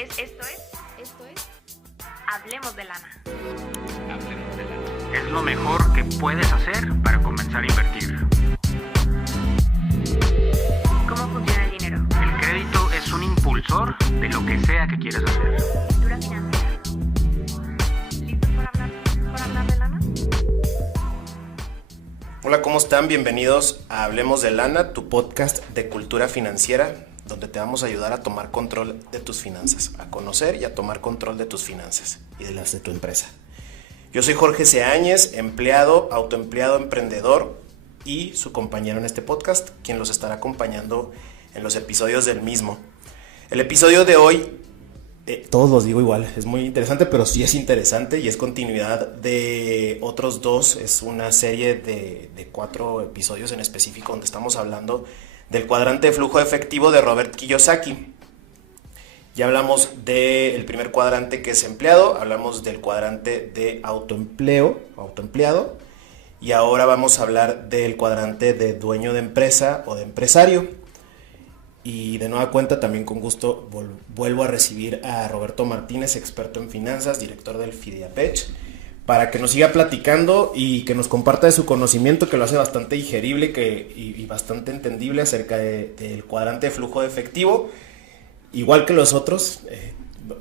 Esto es Hablemos de Lana. Hablemos de Lana. Es lo mejor que puedes hacer para comenzar a invertir. ¿Cómo funciona el dinero? El crédito es un impulsor de lo que sea que quieres hacer. Cultura financiera. ¿Listos para hablar de lana? Hola, ¿cómo están? Bienvenidos a Hablemos de Lana, tu podcast de cultura financiera, donde te vamos a ayudar a tomar control de tus finanzas, a conocer y a tomar control de tus finanzas y de las de tu empresa. Yo soy Jorge Seáñez, empleado, autoempleado, emprendedor y su compañero en este podcast, quien los estará acompañando en los episodios del mismo. El episodio de hoy, todos los digo igual, es muy interesante, pero sí es interesante y es continuidad de otros dos. Es una serie de 4 episodios en específico donde estamos hablando del cuadrante de flujo efectivo de Robert Kiyosaki. Ya hablamos del primer cuadrante, que es empleado, hablamos del cuadrante de autoempleado, y ahora vamos a hablar del cuadrante de dueño de empresa o de empresario. Y de nueva cuenta, también con gusto vuelvo a recibir a Roberto Martínez, experto en finanzas, director del FIDIAPECH, para que nos siga platicando y que nos comparta de su conocimiento, que lo hace bastante digerible y bastante entendible acerca del cuadrante de flujo de efectivo. Igual que los otros,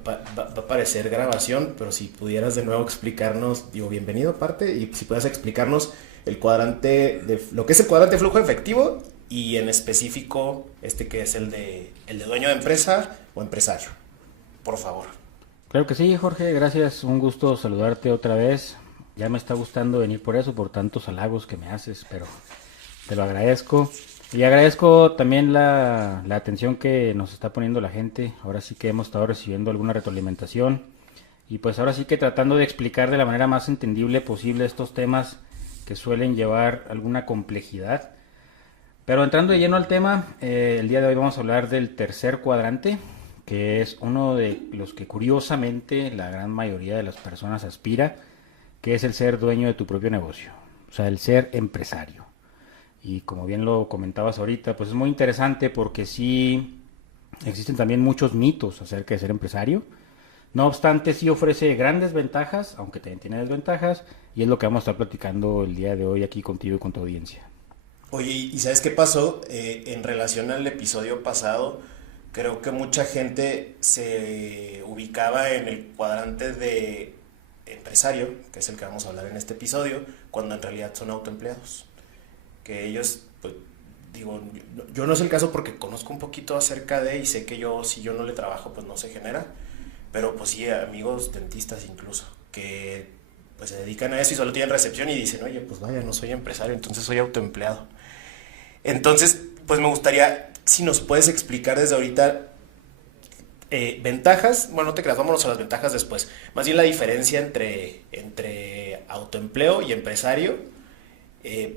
va a parecer grabación, pero si pudieras de nuevo explicarnos, bienvenido aparte, y si pudieras explicarnos lo que es el cuadrante de flujo de efectivo y en específico que es el de dueño de empresa o empresario, por favor. Claro que sí, Jorge, gracias, un gusto saludarte otra vez. Ya me está gustando venir por tantos halagos que me haces, pero te lo agradezco. Y agradezco también la atención que nos está poniendo la gente. Ahora sí que hemos estado recibiendo alguna retroalimentación y pues ahora sí que tratando de explicar de la manera más entendible posible estos temas que suelen llevar alguna complejidad. Pero entrando de lleno al tema, el día de hoy vamos a hablar del tercer cuadrante, que es uno de los que curiosamente la gran mayoría de las personas aspira, que es el ser dueño de tu propio negocio, o sea, el ser empresario. Y como bien lo comentabas ahorita, pues es muy interesante porque sí existen también muchos mitos acerca de ser empresario. No obstante, sí ofrece grandes ventajas, aunque también tiene desventajas, y es lo que vamos a estar platicando el día de hoy aquí contigo y con tu audiencia. Oye, ¿y sabes qué pasó? En relación al episodio pasado, creo que mucha gente se ubicaba en el cuadrante de empresario, que es el que vamos a hablar en este episodio, cuando en realidad son autoempleados. Que ellos, pues, yo no es el caso porque conozco un poquito acerca de, y sé que si yo no le trabajo, pues no se genera, pero pues sí, amigos dentistas incluso, que pues se dedican a eso y solo tienen recepción y dicen, oye, pues vaya, no soy empresario, entonces soy autoempleado. Entonces, pues me gustaría, si nos puedes explicar desde ahorita ventajas, bueno, no te creas, vámonos a las ventajas después, más bien la diferencia entre autoempleo y empresario,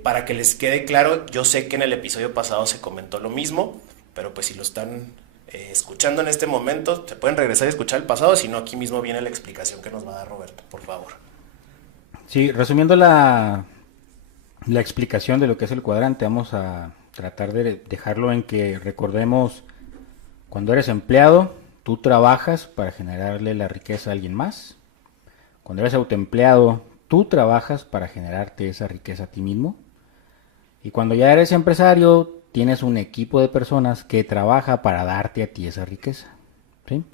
para que les quede claro. Yo sé que en el episodio pasado se comentó lo mismo, pero pues si lo están escuchando en este momento, se pueden regresar a escuchar el pasado, si no, aquí mismo viene la explicación que nos va a dar Roberto, por favor. Sí, resumiendo la explicación de lo que es el cuadrante, vamos a tratar de dejarlo en que recordemos, cuando eres empleado, tú trabajas para generarle la riqueza a alguien más. Cuando eres autoempleado, tú trabajas para generarte esa riqueza a ti mismo. Y cuando ya eres empresario, tienes un equipo de personas que trabaja para darte a ti esa riqueza, ¿sí?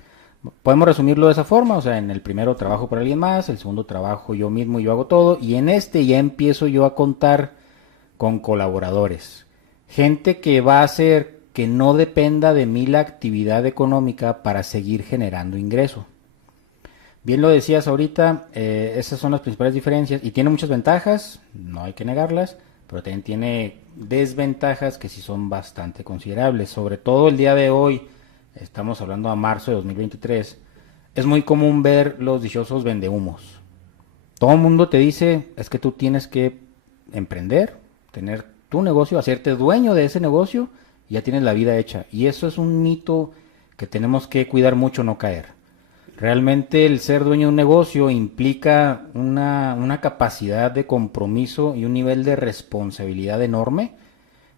Podemos resumirlo de esa forma, o sea, en el primero trabajo para alguien más, el segundo trabajo yo mismo y yo hago todo, y en este ya empiezo yo a contar con colaboradores, gente que va a hacer que no dependa de mí la actividad económica para seguir generando ingreso. Bien lo decías ahorita, esas son las principales diferencias y tiene muchas ventajas, no hay que negarlas, pero también tiene desventajas que sí son bastante considerables. Sobre todo el día de hoy, estamos hablando a marzo de 2023, es muy común ver los dichosos vendehumos. Todo el mundo te dice, es que tú tienes que emprender, tener tu negocio, hacerte dueño de ese negocio y ya tienes la vida hecha. Y eso es un mito que tenemos que cuidar mucho no caer. Realmente el ser dueño de un negocio implica una capacidad de compromiso y un nivel de responsabilidad enorme,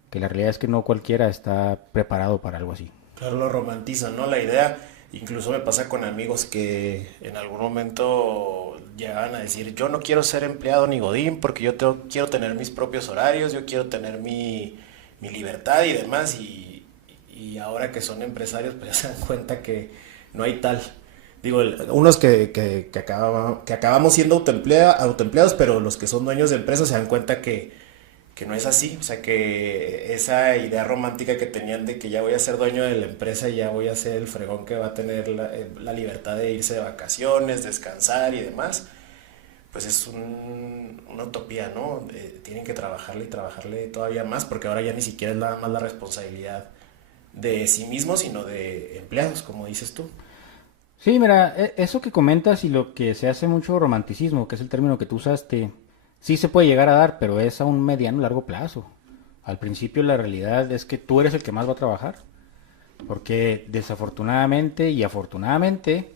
que la realidad es que no cualquiera está preparado para algo así. Claro, lo romantizan, ¿no? La idea Incluso me pasa con amigos que en algún momento llegan a decir, yo no quiero ser empleado ni godín porque quiero tener mis propios horarios, yo quiero tener mi libertad y demás. Y ahora que son empresarios, pues ya se dan cuenta que no hay tal. Digo, unos que acabamos siendo autoempleados, pero los que son dueños de empresas se dan cuenta que no es así. O sea, que esa idea romántica que tenían de que ya voy a ser dueño de la empresa y ya voy a ser el fregón que va a tener la libertad de irse de vacaciones, descansar y demás, pues es una utopía, ¿no? Tienen que trabajarle y trabajarle todavía más, porque ahora ya ni siquiera es nada más la responsabilidad de sí mismos, sino de empleados, como dices tú. Sí, mira, eso que comentas y lo que se hace mucho romanticismo, que es el término que tú usaste, sí se puede llegar a dar, pero es a un mediano y largo plazo. Al principio la realidad es que tú eres el que más va a trabajar, porque desafortunadamente y afortunadamente,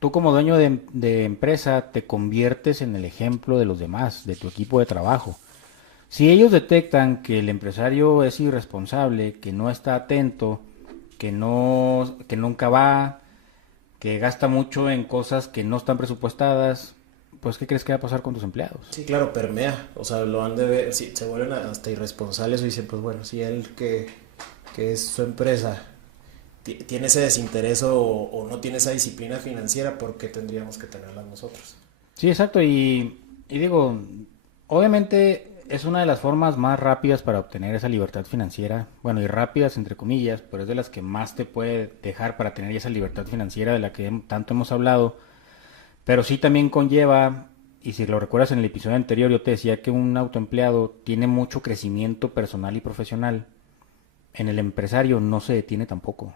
tú como dueño de empresa te conviertes en el ejemplo de los demás, de tu equipo de trabajo. Si ellos detectan que el empresario es irresponsable, que no está atento, que nunca va, que gasta mucho en cosas que no están presupuestadas, pues ¿qué crees que va a pasar con tus empleados? Sí, claro, permea, o sea, lo han de ver, sí, se vuelven hasta irresponsables y dicen, pues bueno, si él que es su empresa tiene ese desinterés o no tiene esa disciplina financiera, ¿por qué tendríamos que tenerla nosotros? Sí, exacto, y digo, obviamente es una de las formas más rápidas para obtener esa libertad financiera, bueno, y rápidas entre comillas, pero es de las que más te puede dejar para tener esa libertad financiera de la que tanto hemos hablado, pero sí también conlleva, y si lo recuerdas en el episodio anterior, yo te decía que un autoempleado tiene mucho crecimiento personal y profesional. En el empresario no se detiene tampoco.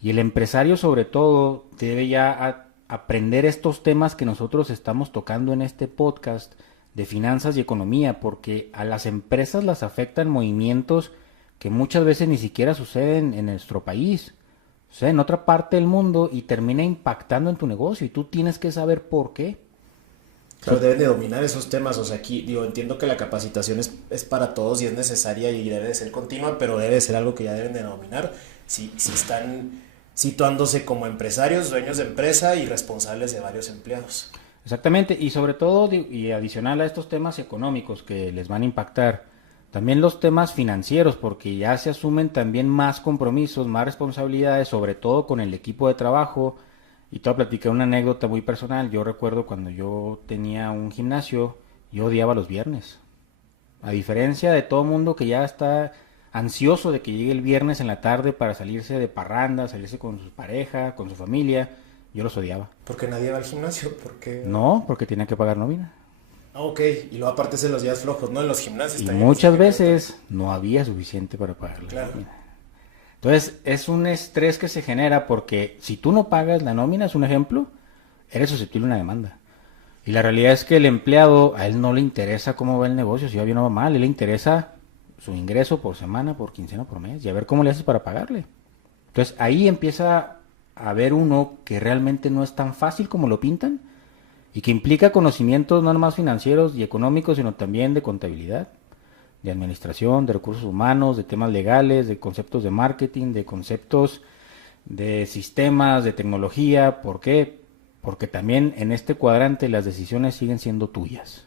Y el empresario sobre todo debe ya aprender estos temas que nosotros estamos tocando en este podcast de finanzas y economía, porque a las empresas las afectan movimientos que muchas veces ni siquiera suceden en nuestro país, o sea, en otra parte del mundo, y termina impactando en tu negocio y tú tienes que saber por qué. Claro, deben de dominar esos temas, o sea, aquí, digo, entiendo que la capacitación es para todos y es necesaria y debe de ser continua, pero debe de ser algo que ya deben de dominar si están situándose como empresarios, dueños de empresa y responsables de varios empleados. Exactamente, y sobre todo, y adicional a estos temas económicos que les van a impactar, también los temas financieros, porque ya se asumen también más compromisos, más responsabilidades, sobre todo con el equipo de trabajo. Y te voy a platicar una anécdota muy personal. Yo recuerdo cuando yo tenía un gimnasio, yo odiaba los viernes. A diferencia de todo mundo que ya está ansioso de que llegue el viernes en la tarde para salirse de parranda, salirse con su pareja, con su familia, yo los odiaba. Porque nadie va al gimnasio, porque... No, porque tenía que pagar nómina. Ah, ok, y luego aparte es en los días flojos, ¿no? En los gimnasios Y también. muchas veces no había suficiente para pagar la Claro. nómina. Entonces es un estrés que se genera porque si tú no pagas la nómina, es un ejemplo, eres susceptible a una demanda. Y la realidad es que el empleado, a él no le interesa cómo va el negocio, si va bien o va mal, a él le interesa su ingreso por semana, por quincena, por mes, y a ver cómo le haces para pagarle. Entonces ahí empieza a ver uno que realmente no es tan fácil como lo pintan y que implica conocimientos no nomás financieros y económicos, sino también de contabilidad, de administración, de recursos humanos, de temas legales, de conceptos de marketing, de conceptos de sistemas, de tecnología. ¿Por qué? Porque también en este cuadrante las decisiones siguen siendo tuyas.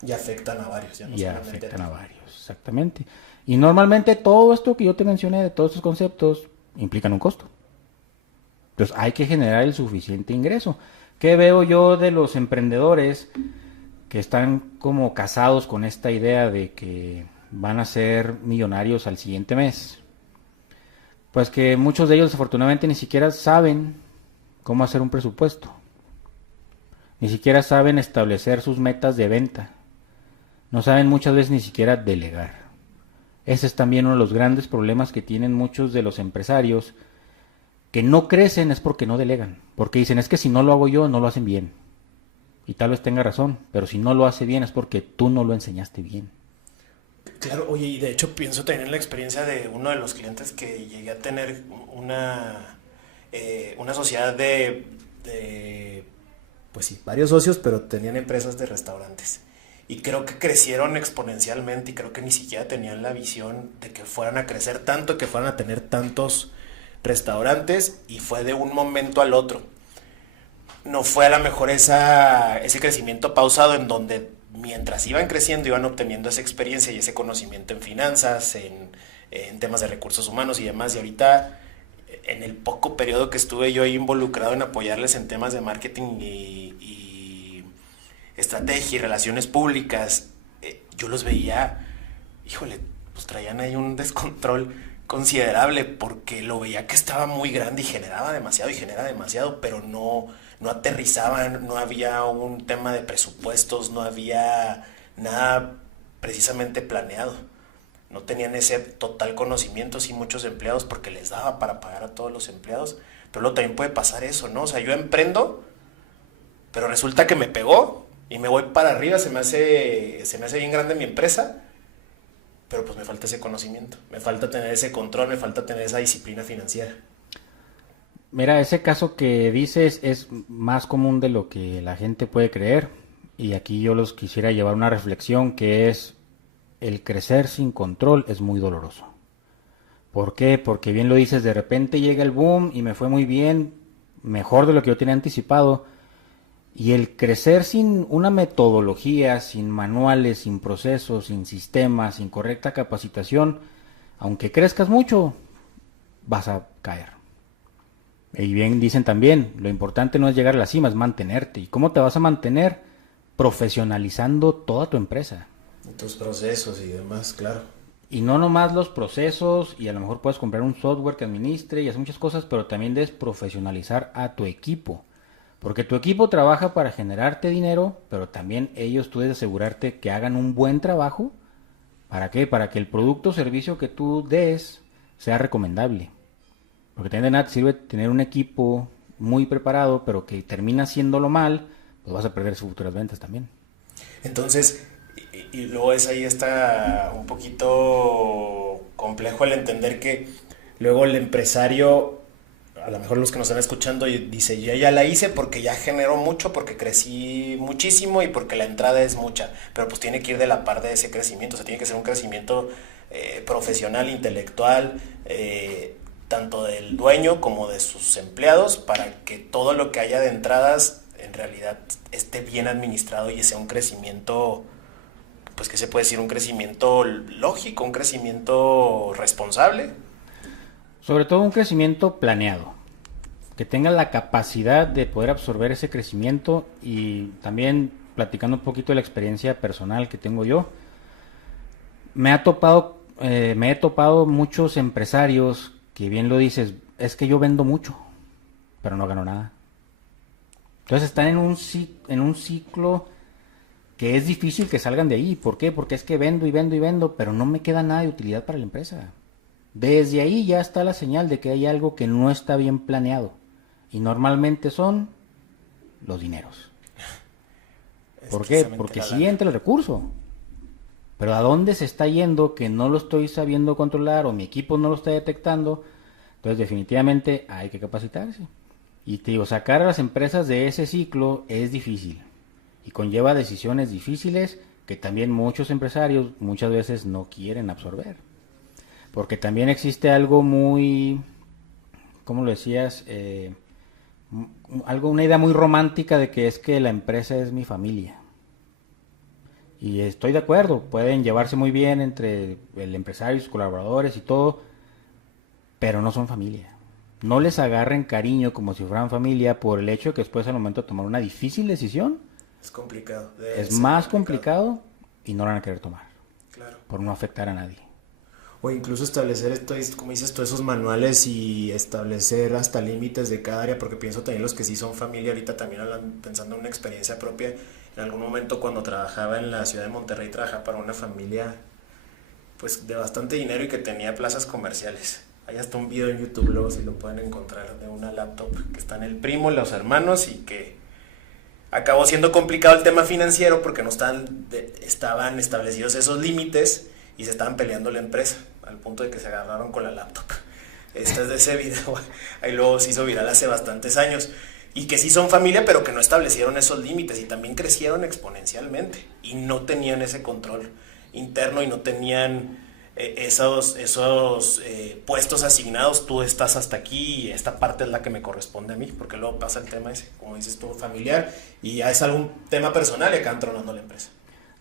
Y afectan a varios, ya no Y solamente afectan ti. a varios, exactamente. Y normalmente todo esto que yo te mencioné de todos estos conceptos implican un costo. Entonces hay que generar el suficiente ingreso. ¿Qué veo yo de los emprendedores que están como casados con esta idea de que van a ser millonarios al siguiente mes? Pues que muchos de ellos desafortunadamente ni siquiera saben cómo hacer un presupuesto. Ni siquiera saben establecer sus metas de venta. No saben muchas veces ni siquiera delegar. Ese es también uno de los grandes problemas que tienen muchos de los empresarios que no crecen es porque no delegan. Porque dicen, es que si no lo hago yo, no lo hacen bien. Y tal vez tenga razón, pero si no lo hace bien es porque tú no lo enseñaste bien. Claro, oye, y de hecho pienso también en la experiencia de uno de los clientes que llegué a tener una sociedad pues sí, varios socios, pero tenían empresas de restaurantes. Y creo que crecieron exponencialmente y creo que ni siquiera tenían la visión de que fueran a crecer tanto, que fueran a tener tantos restaurantes y fue de un momento al otro. No fue a lo mejor ese crecimiento pausado en donde mientras iban creciendo iban obteniendo esa experiencia y ese conocimiento en finanzas, en temas de recursos humanos y demás. Y ahorita, en el poco periodo que estuve yo ahí involucrado en apoyarles en temas de marketing y estrategia y relaciones públicas, yo los veía, híjole, pues traían ahí un descontrol considerable porque lo veía que estaba muy grande y genera demasiado, pero no aterrizaban, no había un tema de presupuestos, no había nada precisamente planeado. No tenían ese total conocimiento, sí, muchos empleados, porque les daba para pagar a todos los empleados, pero luego también puede pasar eso, ¿no? O sea, yo emprendo, pero resulta que me pegó y me voy para arriba, se me hace bien grande mi empresa, pero pues me falta ese conocimiento, me falta tener ese control, me falta tener esa disciplina financiera. Mira, ese caso que dices es más común de lo que la gente puede creer, y aquí yo los quisiera llevar a una reflexión que es: el crecer sin control es muy doloroso. ¿Por qué? Porque bien lo dices, de repente llega el boom y me fue muy bien, mejor de lo que yo tenía anticipado, y el crecer sin una metodología, sin manuales, sin procesos, sin sistemas, sin correcta capacitación, aunque crezcas mucho, vas a caer. Y bien dicen también, lo importante no es llegar a la cima, es mantenerte. ¿Y cómo te vas a mantener? Profesionalizando toda tu empresa. Tus procesos y demás, claro. Y no nomás los procesos, y a lo mejor puedes comprar un software que administre y hacer muchas cosas, pero también debes profesionalizar a tu equipo. Porque tu equipo trabaja para generarte dinero, pero también ellos tú debes asegurarte que hagan un buen trabajo. ¿Para qué? Para que el producto o servicio que tú des sea recomendable. Porque también de nada te sirve tener un equipo muy preparado, pero que termina haciéndolo mal, pues vas a perder sus futuras ventas también. Entonces, y luego ahí está un poquito complejo el entender que luego el empresario, a lo mejor los que nos están escuchando, dice, yo ya la hice porque ya generó mucho, porque crecí muchísimo y porque la entrada es mucha, pero pues tiene que ir de la par de ese crecimiento, o sea, tiene que ser un crecimiento profesional, intelectual, tanto del dueño como de sus empleados, para que todo lo que haya de entradas en realidad esté bien administrado y sea un crecimiento, pues que se puede decir, un crecimiento lógico, un crecimiento responsable. Sobre todo un crecimiento planeado, que tenga la capacidad de poder absorber ese crecimiento. Y también platicando un poquito de la experiencia personal que tengo yo, me he topado muchos empresarios que bien lo dices, es que yo vendo mucho, pero no gano nada. Entonces están en un ciclo que es difícil que salgan de ahí. ¿Por qué? Porque es que vendo y vendo y vendo, pero no me queda nada de utilidad para la empresa. Desde ahí ya está la señal de que hay algo que no está bien planeado. Y normalmente son los dineros. ¿Por qué? Porque sí entra el recurso. Pero ¿a dónde se está yendo que no lo estoy sabiendo controlar o mi equipo no lo está detectando? Entonces definitivamente hay que capacitarse. Y te digo, sacar a las empresas de ese ciclo es difícil. Y conlleva decisiones difíciles que también muchos empresarios muchas veces no quieren absorber. Porque también existe algo muy, ¿cómo lo decías? Una idea muy romántica de que es que la empresa es mi familia. Y estoy de acuerdo, pueden llevarse muy bien entre el empresario y sus colaboradores y todo, pero no son familia. No les agarren cariño como si fueran familia por el hecho de que después al momento de tomar una difícil decisión, es complicado. Es más complicado y no la van a querer tomar. Claro. Por no afectar a nadie. O incluso establecer esto, como dices tú, esos manuales y establecer hasta límites de cada área, porque pienso también los que sí son familia, ahorita también hablan, pensando en una experiencia propia. En algún momento cuando trabajaba en la ciudad de Monterrey, trabajaba para una familia pues de bastante dinero y que tenía plazas comerciales. Hay hasta un video en YouTube, luego si lo pueden encontrar, de una laptop que están el primo, los hermanos, y que acabó siendo complicado el tema financiero porque no estaban establecidos esos límites y se estaban peleando la empresa, al punto de que se agarraron con la laptop. Este es de ese video, ahí luego se hizo viral hace bastantes años. Y que sí son familia, pero que no establecieron esos límites y también crecieron exponencialmente y no tenían ese control interno y no tenían esos puestos asignados, tú estás hasta aquí y esta parte es la que me corresponde a mí, porque luego pasa el tema ese, como dices tú, familiar, y ya es algún tema personal y acaban tronando la empresa.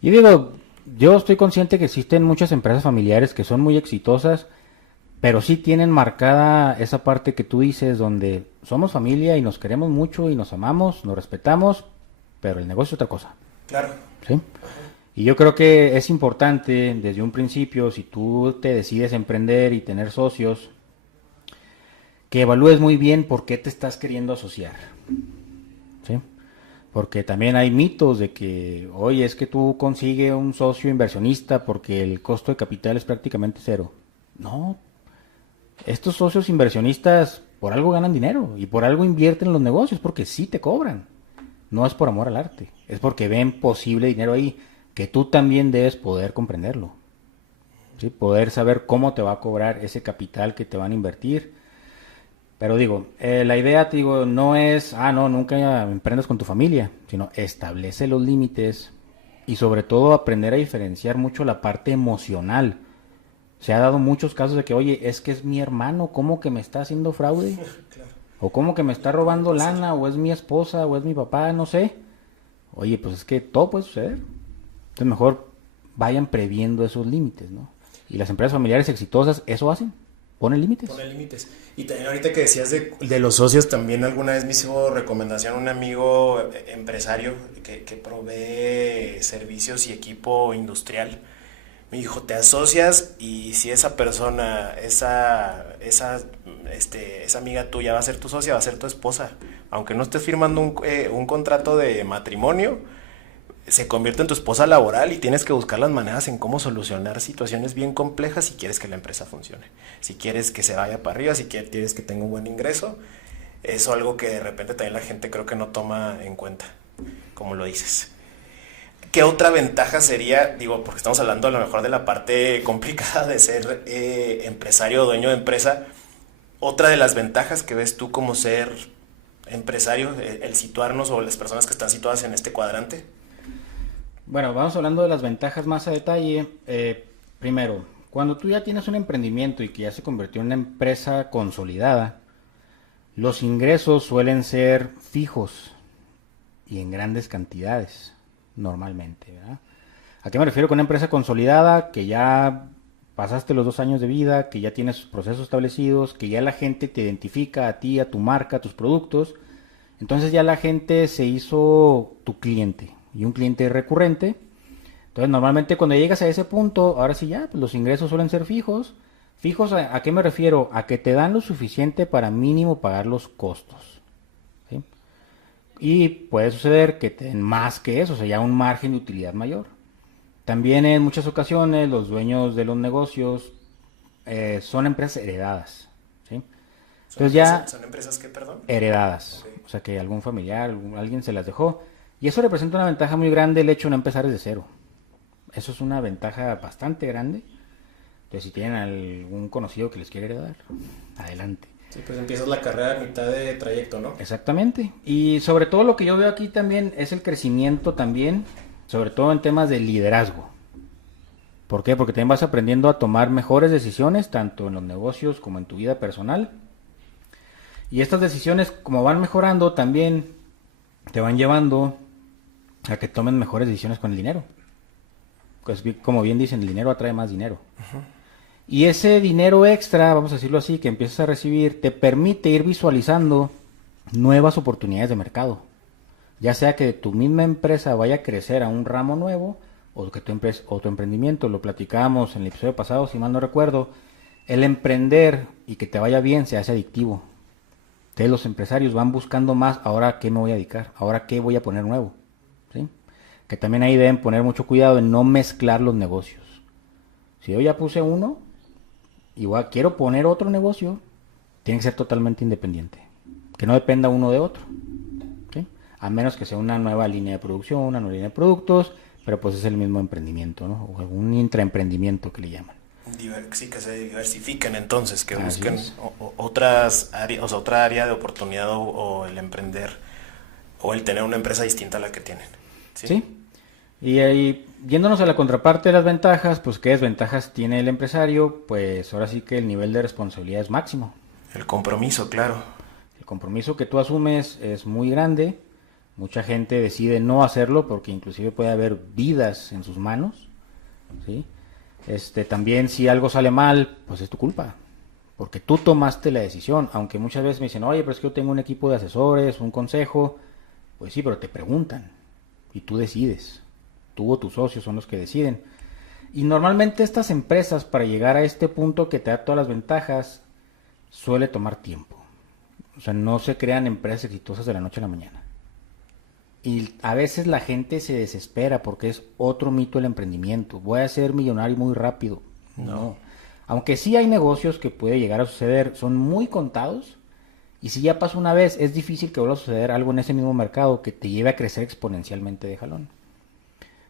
Y digo, yo estoy consciente que existen muchas empresas familiares que son muy exitosas, pero sí tienen marcada esa parte que tú dices, donde somos familia y nos queremos mucho y nos amamos, nos respetamos, pero el negocio es otra cosa. Claro. ¿Sí? Y yo creo que es importante desde un principio, si tú te decides emprender y tener socios, que evalúes muy bien por qué te estás queriendo asociar. ¿Sí? Porque también hay mitos de que, oye, es que tú consigues un socio inversionista porque el costo de capital es prácticamente cero. No, estos socios inversionistas por algo ganan dinero y por algo invierten en los negocios, porque sí te cobran. No es por amor al arte, es porque ven posible dinero ahí, que tú también debes poder comprenderlo. ¿Sí? Poder saber cómo te va a cobrar ese capital que te van a invertir. Pero digo, la idea, te digo, no es, no, nunca emprendas con tu familia, sino establece los límites y sobre todo aprender a diferenciar mucho la parte emocional. Se ha dado muchos casos de que, oye, es que es mi hermano, ¿cómo que me está haciendo fraude? Claro. O ¿cómo que me está robando lana? O es mi esposa, o es mi papá, no sé. Oye, pues es que todo puede suceder. Entonces mejor vayan previendo esos límites, ¿no? Y las empresas familiares exitosas eso hacen, ponen límites. Ponen límites. Y también ahorita que decías de los socios, también alguna vez me hizo recomendación un amigo empresario que provee servicios y equipo industrial. Me dijo, te asocias y si esa persona, esa amiga tuya va a ser tu socia, va a ser tu esposa. Aunque no estés firmando un contrato de matrimonio, se convierte en tu esposa laboral y tienes que buscar las maneras en cómo solucionar situaciones bien complejas si quieres que la empresa funcione. Si quieres que se vaya para arriba, si quieres que tenga un buen ingreso. Es algo que de repente también la gente creo que no toma en cuenta, como lo dices. ¿Qué otra ventaja sería, digo, porque estamos hablando a lo mejor de la parte complicada de ser empresario o dueño de empresa? Otra de las ventajas que ves tú como ser empresario, el situarnos o las personas que están situadas en este cuadrante. Bueno, vamos hablando de las ventajas más a detalle. Primero, cuando tú ya tienes un emprendimiento y que ya se convirtió en una empresa consolidada, los ingresos suelen ser fijos y en grandes cantidades, normalmente, ¿verdad? ¿A qué me refiero con una empresa consolidada? Que ya pasaste los 2 años de vida, que ya tienes procesos establecidos, que ya la gente te identifica a ti, a tu marca, a tus productos. Entonces ya la gente se hizo tu cliente y un cliente recurrente. Entonces normalmente cuando llegas a ese punto, ahora sí ya, pues los ingresos suelen ser fijos. ¿Fijos a qué me refiero? A que te dan lo suficiente para mínimo pagar los costos. ¿Sí? Y puede suceder que te den más que eso, o sea, ya un margen de utilidad mayor. También en muchas ocasiones los dueños de los negocios son empresas heredadas. ¿Sí? Entonces ya ¿Son empresas qué, perdón? heredadas. Okay. O sea, que algún familiar, alguien se las dejó. Y eso representa una ventaja muy grande, el hecho de no empezar desde cero. Eso es una ventaja bastante grande. Entonces, si tienen algún conocido que les quiere heredar, adelante. Sí, pues empiezas la carrera a mitad de trayecto, ¿no? Exactamente. Y sobre todo lo que yo veo aquí también es el crecimiento también, sobre todo en temas de liderazgo. ¿Por qué? Porque también vas aprendiendo a tomar mejores decisiones, tanto en los negocios como en tu vida personal. Y estas decisiones, como van mejorando, también te van llevando a que tomen mejores decisiones con el dinero. Pues como bien dicen, el dinero atrae más dinero. Uh-huh. Y ese dinero extra, vamos a decirlo así, que empiezas a recibir, te permite ir visualizando nuevas oportunidades de mercado. Ya sea que tu misma empresa vaya a crecer a un ramo nuevo, o que tu empresa o tu emprendimiento, lo platicábamos en el episodio pasado, si mal no recuerdo, el emprender y que te vaya bien se hace adictivo. Entonces los empresarios van buscando más, ahora a qué me voy a dedicar, ahora qué voy a poner nuevo. ¿Sí? Que también ahí deben poner mucho cuidado en no mezclar los negocios. Si yo ya puse uno, igual quiero poner otro negocio, tiene que ser totalmente independiente. Que no dependa uno de otro. ¿Sí? A menos que sea una nueva línea de producción, una nueva línea de productos, pero pues es el mismo emprendimiento, ¿no? O un intraemprendimiento que le llaman. Sí, que se diversifiquen entonces, que busquen otras áreas, o sea, otra área de oportunidad o el emprender o el tener una empresa distinta a la que tienen. Sí. Y ahí, yéndonos a la contraparte de las ventajas, pues ¿qué desventajas tiene el empresario? Pues ahora sí que el nivel de responsabilidad es máximo. El compromiso, claro. El compromiso que tú asumes es muy grande. Mucha gente decide no hacerlo porque inclusive puede haber vidas en sus manos, ¿sí? También si algo sale mal, pues es tu culpa, porque tú tomaste la decisión. Aunque muchas veces me dicen, oye, pero es que yo tengo un equipo de asesores, un consejo. Pues sí, pero te preguntan y tú decides. Tú o tus socios son los que deciden. Y normalmente estas empresas, para llegar a este punto que te da todas las ventajas, suele tomar tiempo. O sea, no se crean empresas exitosas de la noche a la mañana. Y a veces la gente se desespera porque es otro mito el emprendimiento. Voy a ser millonario muy rápido. No. Aunque sí hay negocios que puede llegar a suceder, son muy contados. Y si ya pasó una vez, es difícil que vuelva a suceder algo en ese mismo mercado que te lleve a crecer exponencialmente de jalón.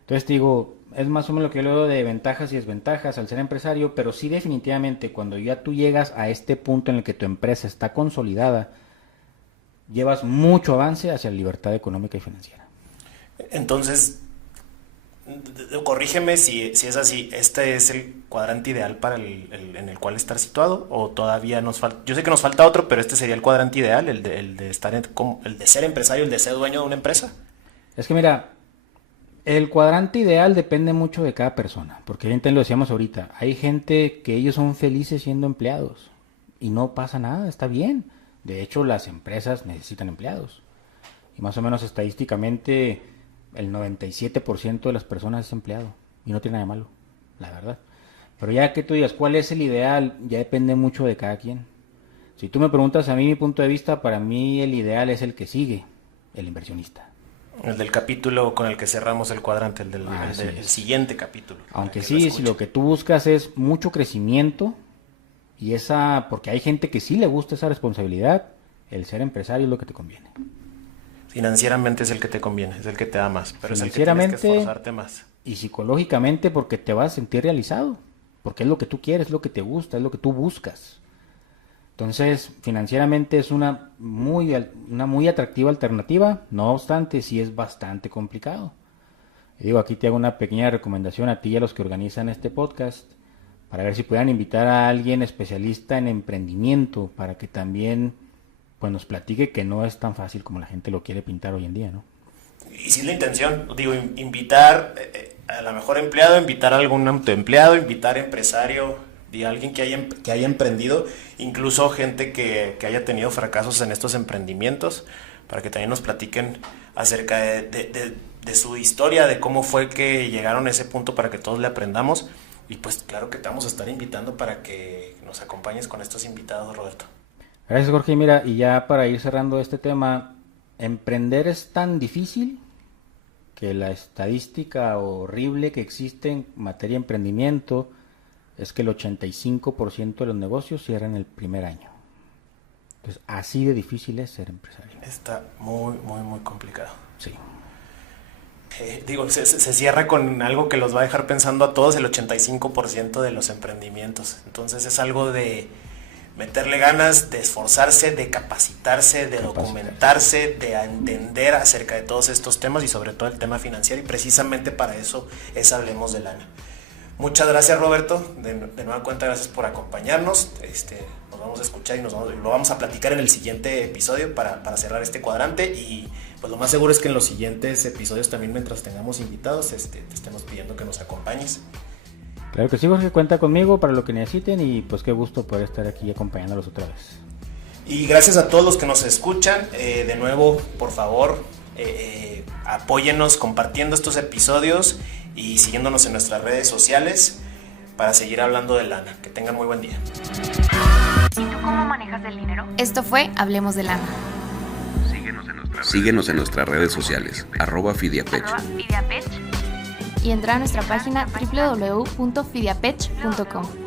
Entonces te digo, es más o menos lo que yo leo de ventajas y desventajas al ser empresario, pero sí definitivamente cuando ya tú llegas a este punto en el que tu empresa está consolidada, llevas mucho avance hacia la libertad económica y financiera. Entonces, corrígeme si es así, ¿este es el cuadrante ideal para en el cual estar situado? ¿O todavía nos falta? Yo sé que nos falta otro, pero este sería el cuadrante ideal, el de estar el de ser empresario, el de ser dueño de una empresa. Es que mira, el cuadrante ideal depende mucho de cada persona, porque bien lo decíamos ahorita, hay gente que ellos son felices siendo empleados y no pasa nada, está bien. De hecho, las empresas necesitan empleados. Y más o menos estadísticamente, el 97% de las personas es empleado. Y no tiene nada de malo, la verdad. Pero ya que tú digas cuál es el ideal, ya depende mucho de cada quien. Si tú me preguntas a mí mi punto de vista, para mí el ideal es el que sigue, el inversionista. El del capítulo con el que cerramos el cuadrante, el del siguiente capítulo. Aunque sí, si lo que tú buscas es mucho crecimiento, y porque hay gente que sí le gusta esa responsabilidad, el ser empresario es lo que te conviene. Financieramente es el que te conviene, es el que te da más, pero es el que tienes que esforzarte más. Y psicológicamente porque te vas a sentir realizado, porque es lo que tú quieres, es lo que te gusta, es lo que tú buscas. Entonces, financieramente es una muy atractiva alternativa, no obstante, sí es bastante complicado. Y digo, aquí te hago una pequeña recomendación a ti y a los que organizan este podcast, para ver si puedan invitar a alguien especialista en emprendimiento, para que también pues, nos platique que no es tan fácil como la gente lo quiere pintar hoy en día, ¿no? Y si es la intención, digo, invitar a la mejor empleado, invitar a algún autoempleado, invitar empresario, a alguien que haya emprendido, incluso gente que haya tenido fracasos en estos emprendimientos, para que también nos platiquen acerca de su historia, de cómo fue que llegaron a ese punto para que todos le aprendamos. Y pues claro que te vamos a estar invitando para que nos acompañes con estos invitados, Roberto. Gracias, Jorge. Mira, y ya para ir cerrando este tema, emprender es tan difícil que la estadística horrible que existe en materia de emprendimiento es que el 85% de los negocios cierran el primer año. Entonces, así de difícil es ser empresario. Está muy, muy, muy complicado. Sí. Se cierra con algo que los va a dejar pensando a todos, el 85% de los emprendimientos. Entonces es algo de meterle ganas, de esforzarse, de capacitarse, de documentarse, de entender acerca de todos estos temas y sobre todo el tema financiero. Y precisamente para eso es Hablemos de Lana. Muchas gracias, Roberto. De nueva cuenta, gracias por acompañarnos. Nos vamos a escuchar y lo vamos a platicar en el siguiente episodio para cerrar este cuadrante. Y pues lo más seguro es que en los siguientes episodios también, mientras tengamos invitados, te estemos pidiendo que nos acompañes. Claro que sí, Jorge, cuenta conmigo para lo que necesiten y pues qué gusto poder estar aquí acompañándolos otra vez. Y gracias a todos los que nos escuchan. De nuevo, por favor, apóyennos compartiendo estos episodios y siguiéndonos en nuestras redes sociales para seguir hablando de lana. Que tengan muy buen día. ¿Y tú cómo manejas el dinero? Esto fue Hablemos de Lana. Síguenos en nuestras redes sociales, @Fidiapech. @Fidiapech. Y entra a nuestra página www.fidiapech.com.